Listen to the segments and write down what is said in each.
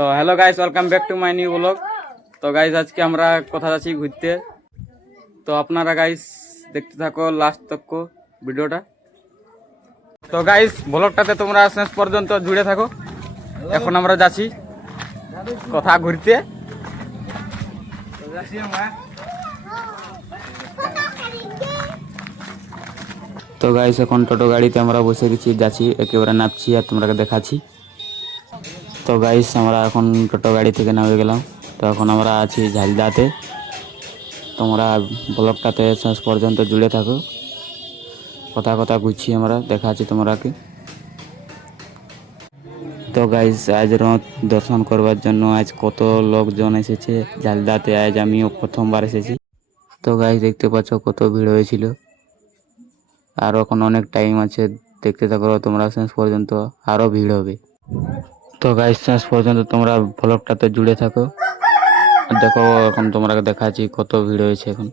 তো hello guys, welcome back to my new blog. তো guys আজকে আমরা কোথা যাচ্ছি ঘুরতে। তো আপনারা গাইস দেখতে থাকো লাস্ট তক ভিডিওটা। তো গাইস ব্লগটাতে তোমরা শেষ পর্যন্ত জুড়ে থাকো। এখন আমরা যাচ্ছি কোথা ঘুরতে। তো গাইস এখন টোটো গাড়িতে আমরা বসে গেছি, যাচ্ছি একেবারে নামছি আর তোমরা দেখাচ্ছি। তো গাইস আমরা এখন টোটো গাড়ি থেকে নামে গেলাম। তো এখন আমরা আছি ঝালদাতে। তোমরা ব্লগটাতে শেষ পর্যন্ত জুড়ে থাকো। কথা কথা ঘুরছি আমরা, দেখাচ্ছি তোমরাকে। তো গাইস আজ রথ দর্শন করবার জন্য আজ কত লোকজন এসেছে ঝালদাতে। আজ আমিও প্রথমবার এসেছি। তো গাইস দেখতে পাচ্ছ কত ভিড় হয়েছিল। আর এখন অনেক টাইম আছে, দেখতে থাকো তোমরা শেষ পর্যন্ত, আরও ভিড় হবে। তো গাইস শেষ পর্যন্ত তোমরা ব্লগটাতে জুড়ে থাকো। দেখো এখন তোমরা দেখাচ্ছি কত ভিড় হয়েছে এখন।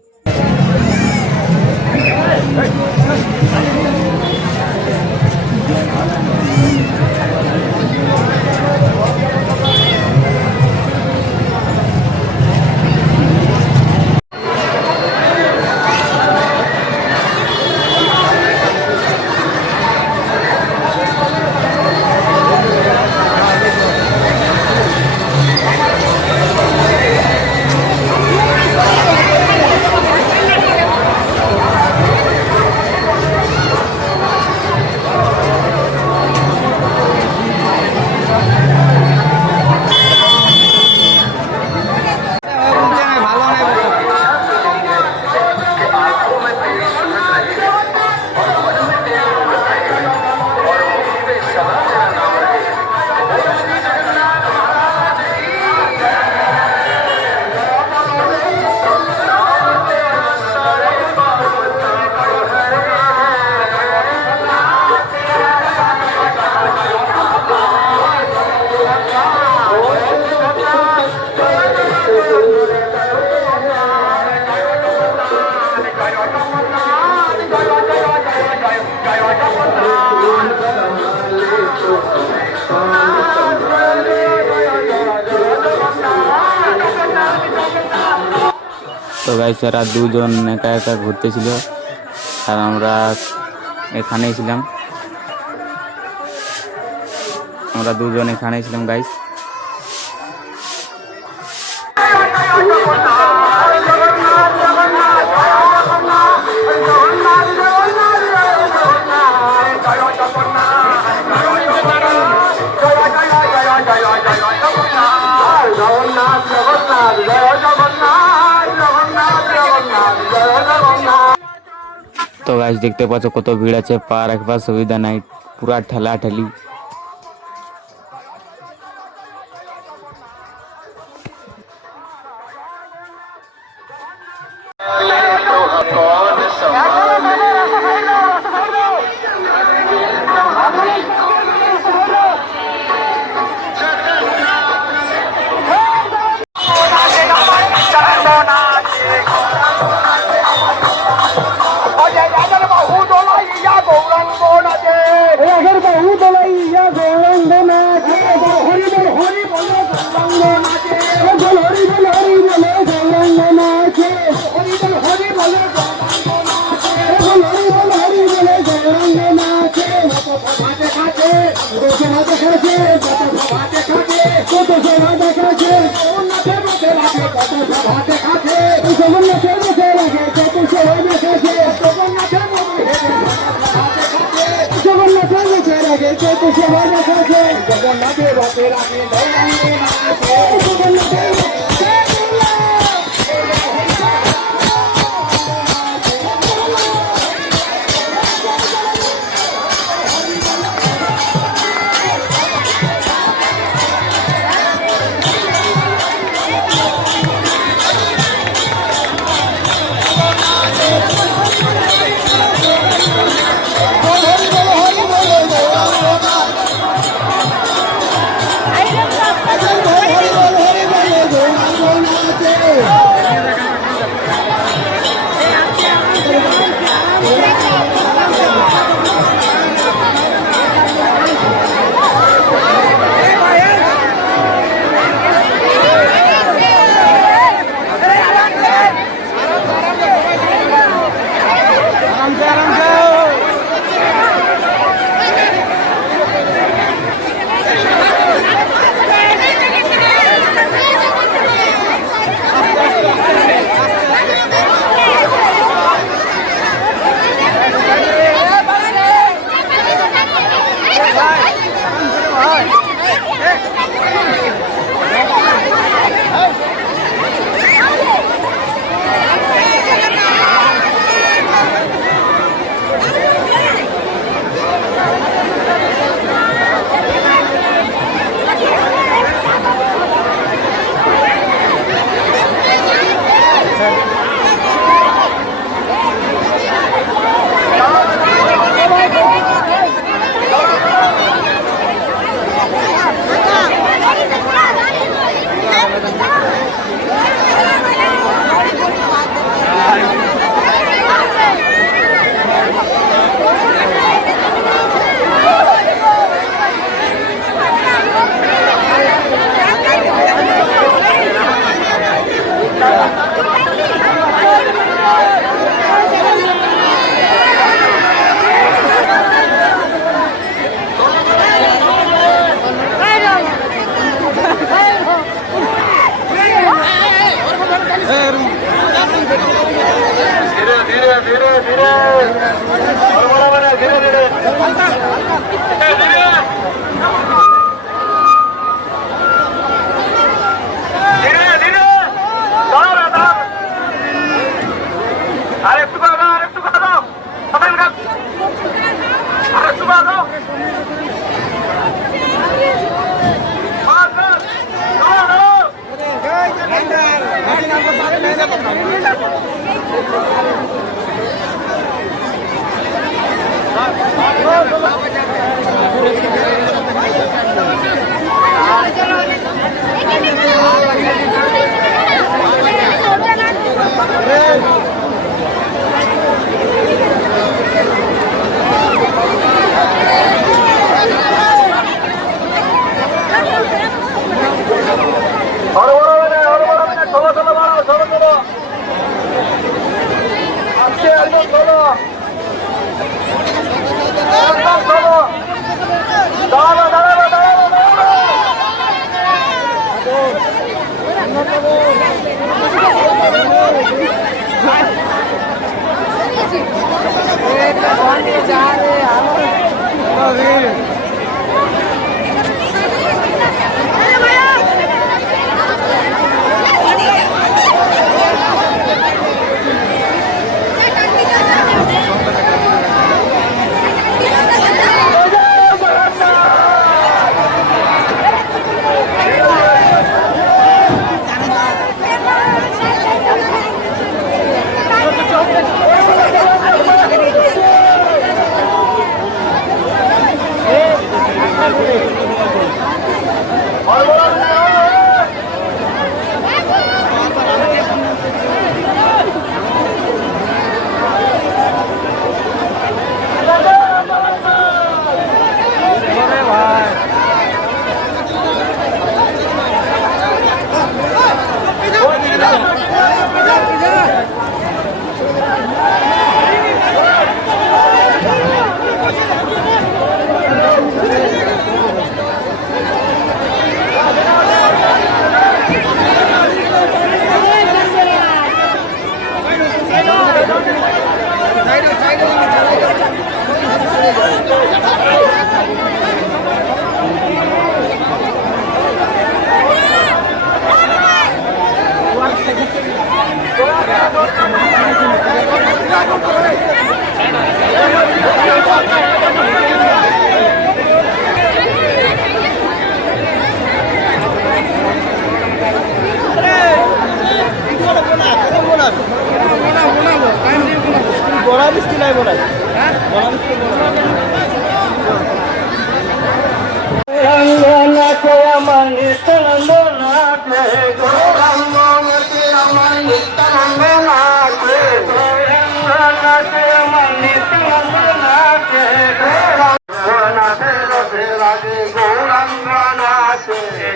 তো গাইস এরা দুজন একা একা ঘুরতেছিল আর আমরা এখানেই ছিলাম। আমরা দুজন এখানেই ছিলাম গাইস। তো গাইস দেখতে পাচ্ছ কত ভিড় আছে, পা রাখবার সুবিধা নাই, পুরা ঠেলা ঠেলি।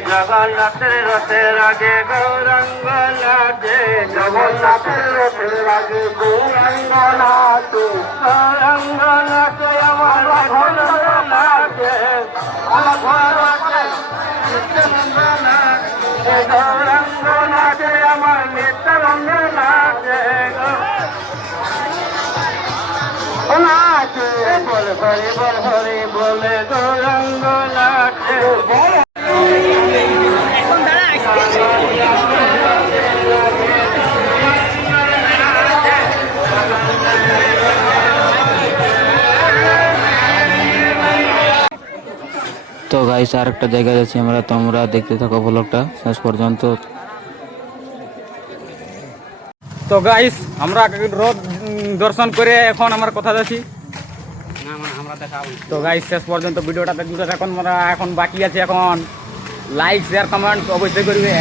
জগন্নাথের রথের আগে গৌরাঙ্গ নাচে, জগন্নাথের রথের আগে গৌরাঙ্গ নাচে, গৌরাঙ্গ নাচে আমার গৌরাঙ্গ নাচে, গৌরাঙ্গ নাচে আমার নিত্যানন্দ নাচে, নাচে বল হরি বলে গৌরাঙ্গ নাচে। তো গাইস আর একটা জায়গায় যাচ্ছি আমরা, তোমরা দেখতে থাকো ব্লগটা শেষ পর্যন্ত। তো গাইস আমরা রথ দর্শন করে এখন আমার কথা যাচ্ছি। তো গাইস শেষ পর্যন্ত ভিডিওটাতে জুড়ে থাকুন, আমরা এখন বাকি আছে, এখন লাইক শেয়ার কমেন্ট অবশ্যই করবে।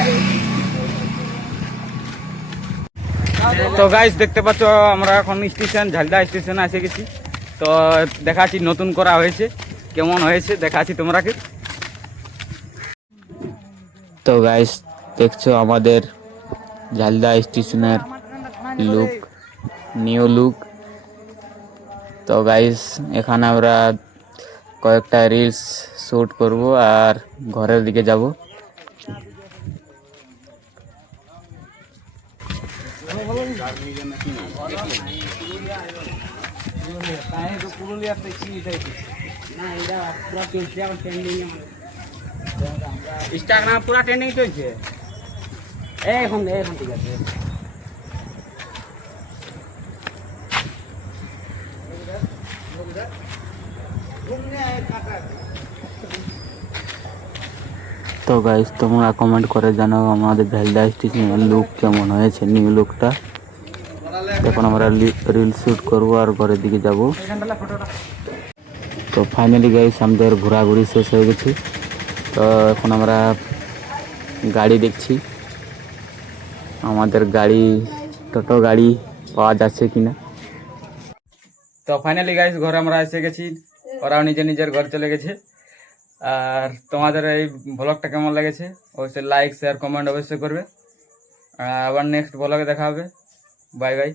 তো গাইস দেখতে পাচ্ছ আমরা এখন স্টেশন ঝালদা স্টেশনে এসে গেছি। তো দেখাচ্ছি নতুন করা হয়েছে, কেমন হয়েছে দেখাচ্ছি তোমরাকে। তো গাইস দেখছো আমাদের ঝালদা স্টেশনের লুক, নিউ লুক। তো গাইস এখানে আমরা কয়েকটা রিলস শ্যুট করব আর ঘরের দিকে যাব। ইনস্টাগ্রাম পুরা ট্রেন্ডিং চলছে। এখন ঠিক আছে। তো গাইস তোমরা কমেন্ট করে জানাও আমাদের ঝালদা স্টেশনের লুক কেমন হয়েছে, নিউ লুকটা। এখন আমরা রিল শ্যুট করবো আর ঘরের দিকে যাব। তো ফাইনালি গাইস আমাদের ঘোরাঘুরি শেষ হয়ে গেছে। তো এখন আমরা গাড়ি দেখছি, আমাদের গাড়ি টোটো গাড়ি পাওয়া যাচ্ছে কিনা। তো ফাইনালি গাইস ঘরে আমরা এসে গেছি, ওরাও নিজের নিজের ঘর চলে গেছে। আর তোমাদের এই ব্লগটা কেমন লেগেছে অবশ্যই লাইক শেয়ার কমেন্ট অবশ্যই করবে। আবার নেক্সট ব্লগে দেখা হবে। Bye bye.